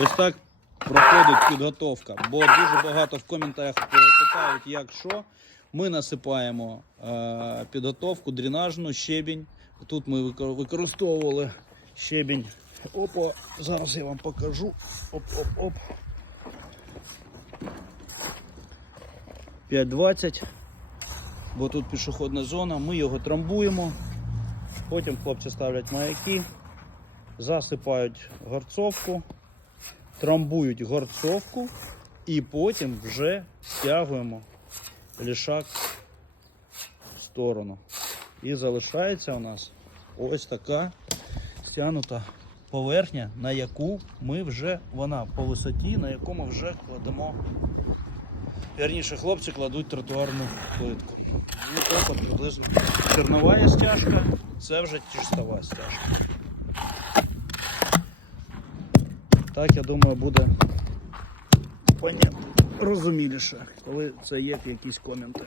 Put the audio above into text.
Ось так проходить підготовка, бо дуже багато в коментарях питають, як що. Ми насипаємо е, підготовку, дренажну, щебінь. Тут ми використовували щебінь. Опа, зараз я вам покажу. Оп-оп-оп. 5.20, бо тут пішохідна зона, ми його трамбуємо. Потім хлопці ставлять маяки, засипають горцовку, трамбують горцовку і потім вже стягуємо лішак в сторону. І залишається у нас ось така стягнута поверхня, на яку ми вже, вона по висоті, на яку ми вже кладемо. Вірніше, хлопці кладуть тротуарну плитку. Ну, так от приблизно. Чорнова стяжка, це вже тістова стяжка. Так, я думаю, буде розуміліше, коли це є якісь коменти.